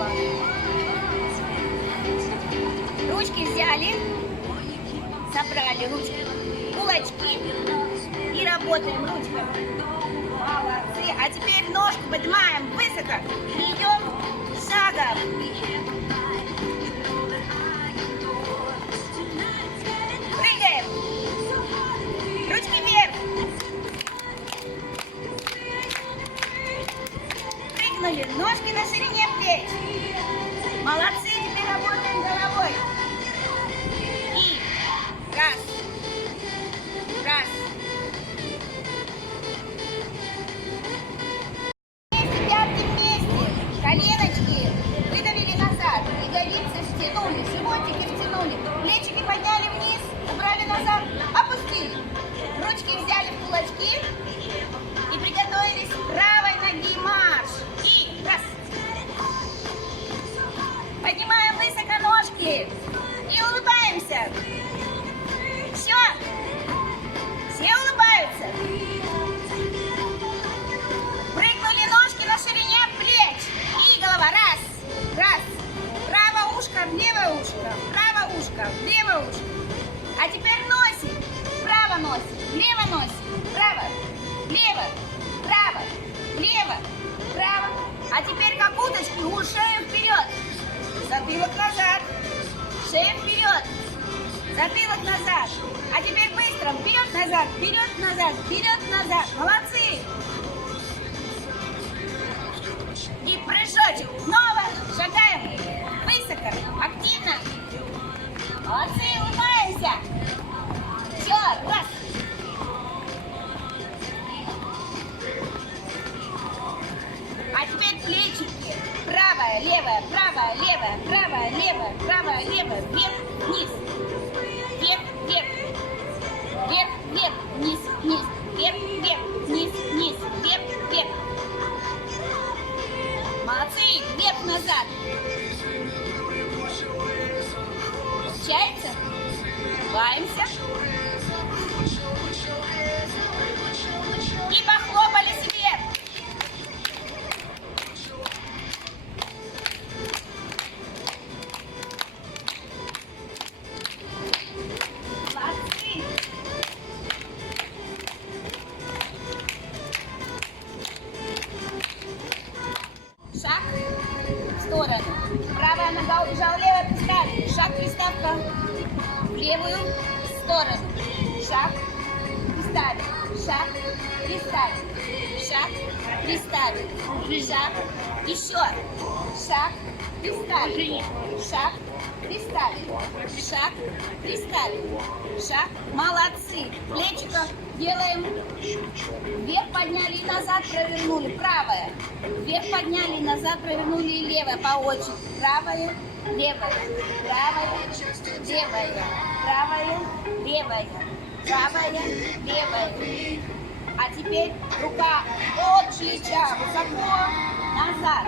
Здорово. Ручки взяли, собрали ручки, кулачки и работаем ручками. Молодцы. А теперь ножку поднимаем высоко и идем шагом. Прыгаем. Ручки вверх. Прыгнули. Ножки на ширине плеч. Молодцы. Теперь работаем головой. И раз. Раз. Пятки вместе. Коленочки выдавили назад. Ягодицы втянули. Животики втянули. Плечики подняли вниз. Убрали назад. Опустили. Ручки взяли в кулачки. И приготовились к правой ноги марш. И раз. Поднимаем высоко ножки. И улыбаемся. Все. Все улыбаются. Прыгнули ножки на ширине плеч. И голова. Раз. Раз. Правое ушко в левое ушко. Правое ушко в левое ушко. А теперь носик. Право носик. Лево носик. Право. Лево. Право. Лево. Право. А теперь как уточки. Шею вперед. Затылок назад. Шея вперед. Затылок назад. А теперь быстро. Вперед, назад. Вперед, назад. Вперед, назад. Молодцы. И прыжочек. Снова шагаем. Высоко. Активно. Молодцы. Улыбаемся. Все. Раз. А теперь плечики. Правая, левая, правая, левая, правая, левая, правая, левая. Вверх, вниз. Вверх, вверх. Вверх, вверх, вниз, вниз. Вверх, вверх, вниз, вниз. Вверх, вверх. Молодцы. Вверх, назад. Получается? Улыбаемся. И похлопали себе. Молодцы. Шаг в сторону. Правая нога убежала, левая приставили. Шаг, приставка в левую сторону. Шаг, приставили. Шаг, приставили. Шаг, приставили. Шаг, еще. Шаг, приставили. Шаг, приставили. Шаг, приставили. Шаг. Молодцы. Плечико делаем. Вверх подняли и назад провернули. Правая. Вверх подняли и назад провернули и левая по очереди. Правая, левая. Правая, левая. Правая, левая. Правая, левая. А теперь рука от плеча высоко назад.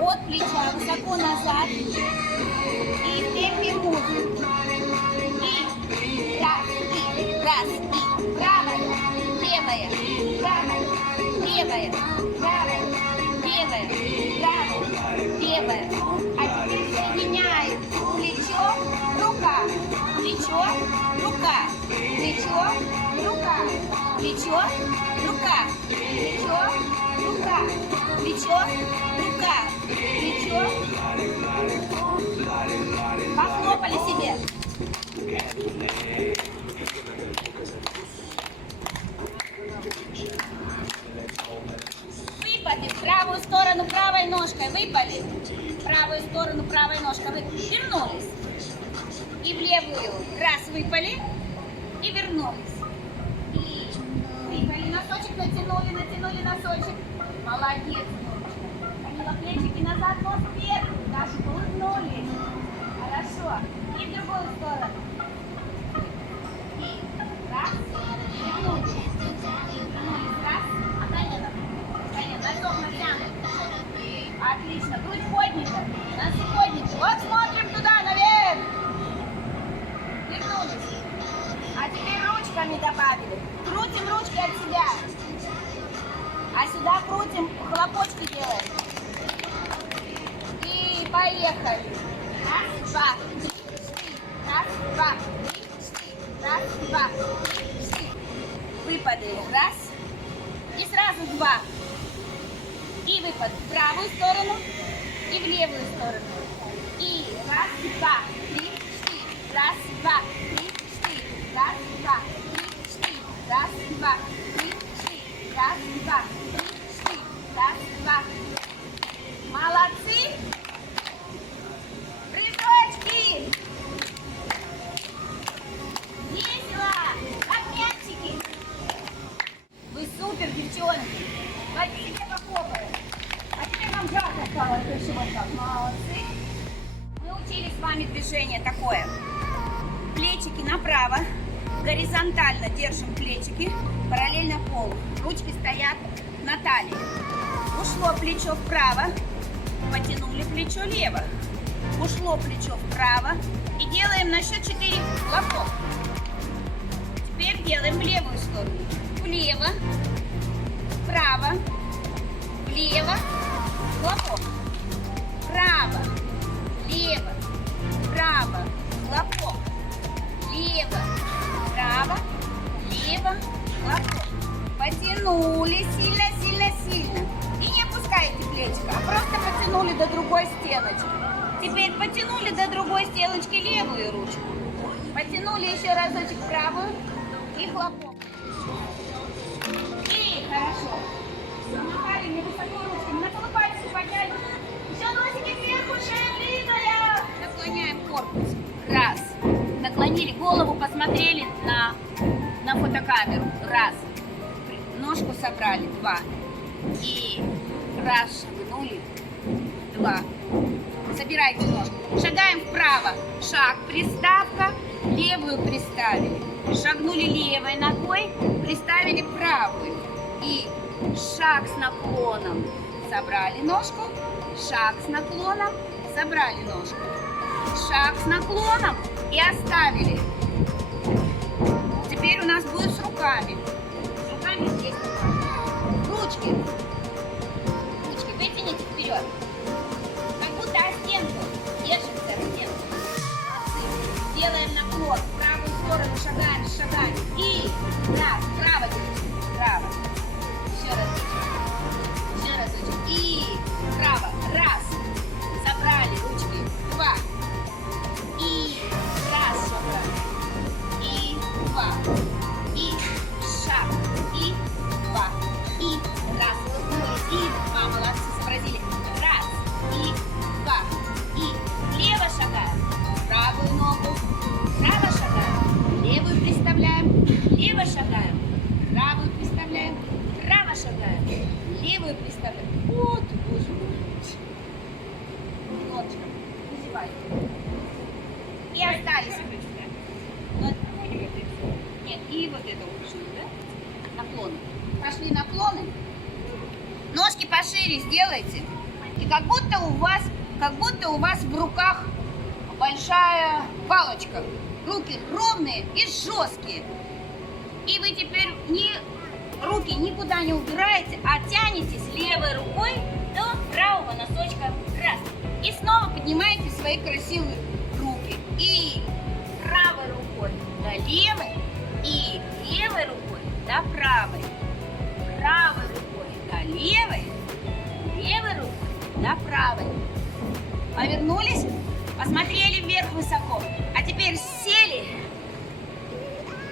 От плеча высоко назад. И в темпе музыки. И раз, и раз, и правая, левая, правая, левая, правая, левая, правая, левая. А теперь соединяем плечо, рука, плечо, рука, плечо, рука, плечо, рука, плечо, рука, плечо, рука, плечо. Похлопали себе. Выпали в правую сторону правой ножкой. Выпали. В правую сторону правой ножкой. Вернулись. И в левую. Раз выпали. И вернулись. И выпали. Носочек натянули, натянули носочек. Молодец. Подняла плечики назад, нос вверх. Даже улыбнулись. Хорошо. И в другую сторону. И раз. Вернулись. Вернулись. Раз. А колено. Колено. Носок натянут. Отлично. Грудь поднята. Носы подняты. Вот смотрим туда, наверх. Вернулись. А теперь ручками добавили. Крутим ручки от себя. А сюда крутим, хлопочки делаем. И Поехали. Раз, два, три, четыре. Раз, два, три, четыре. Раз, два, три, четыре. Выпады. Раз. И сразу два. И выпад в правую сторону и в левую сторону. И раз, два, три, четыре. Раз, два, три, четыре. Раз, два, три, четыре. Раз, два, три, четыре. Раз, два, три, четыре. Раз, два. Молодцы. Прыжочки. Весело. Как мячики. Вы супер, девчонки. Давайте себе похлопаем. А теперь нам жарко стало. Это еще вот так. Молодцы. Мы учили с вами движение такое. Плечики направо. Горизонтально держим плечики. Параллельно полу. Ручки стоят на талии. Ушло плечо вправо. Потянули плечо лево. Ушло плечо вправо. И делаем на счет 4 хлопок. Теперь делаем в левую сторону. Влево. Вправо, влево, хлопок, право, лево, право, хлопок, лево, право, лево, хлопок. Потянули сильно, сильно, сильно. И не опускайте плечико, а просто потянули до другой стеночки. Теперь потянули до другой стеночки левую ручку. Потянули еще разочек правую и хлопок. Хорошо. Замахали мне высоко ручками. На полу пальцы подняли. Еще носики вверху, шея длинная. Наклоняем корпус. Раз. Наклонили голову, посмотрели на фотокамеру. Раз. Ножку собрали. Два. И раз шагнули. Два. Собирайте ножку. Шагаем вправо. Шаг, приставка. Левую приставили. Шагнули левой ногой. Приставили правую. И шаг с наклоном, собрали ножку, шаг с наклоном, собрали ножку, шаг с наклоном и оставили. Теперь у нас будет с руками. С руками здесь. Ручки. Ручки вытяните вперед. Как будто о стенку. Держимся о стенку. Делаем наклон. В правую сторону шагаем, шагаем. И раз, право держим. Право. Еще разочек. И право. Раз. Собрали ручки. Два. И раз собрали. И два. И шаг. И два. И раз. И два. Молодцы, сообразили. Раз. И два. И лево шагаем. Правую ногу. Право шагаем. Левую приставляем. Лево шагаем. Правую приставляем. Право шагаем, левую приставляем. Вот, боже мой. Немножечко. Вызывай. И остались. Нет, и вот это ушли, да? Наклоны. Прошли наклоны. Ножки пошире сделайте. И как будто у вас в руках большая палочка. Руки ровные и жесткие. И вы теперь руки никуда не убираете, а тянетесь левой рукой до правого носочка. Раз. И снова поднимаете свои красивые руки. И правой рукой до левой, и левой рукой до правой. Правой рукой до левой, левой рукой до правой. Повернулись, посмотрели вверх высоко. А теперь сели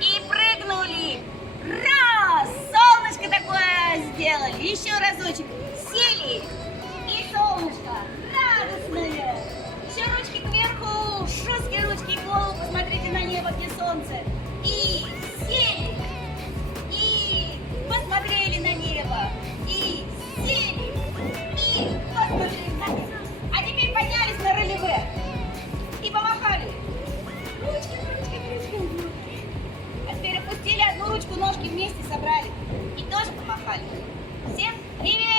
и прыгнули. Раз! Солнышко такое сделали. Еще разочек. Сели. И солнышко. Радостное. Еще ручки кверху. Жесткие ручки и голову. Посмотрите на небо, где солнце. И сели. И посмотрели на небо. И сели. И посмотрели на небо. А теперь поднялись на ролеве. И помахали. Ручки, ручки, ручки. А теперь опустили одну ручку, ножки вместе собрали. И тоже помахали. Всем привет!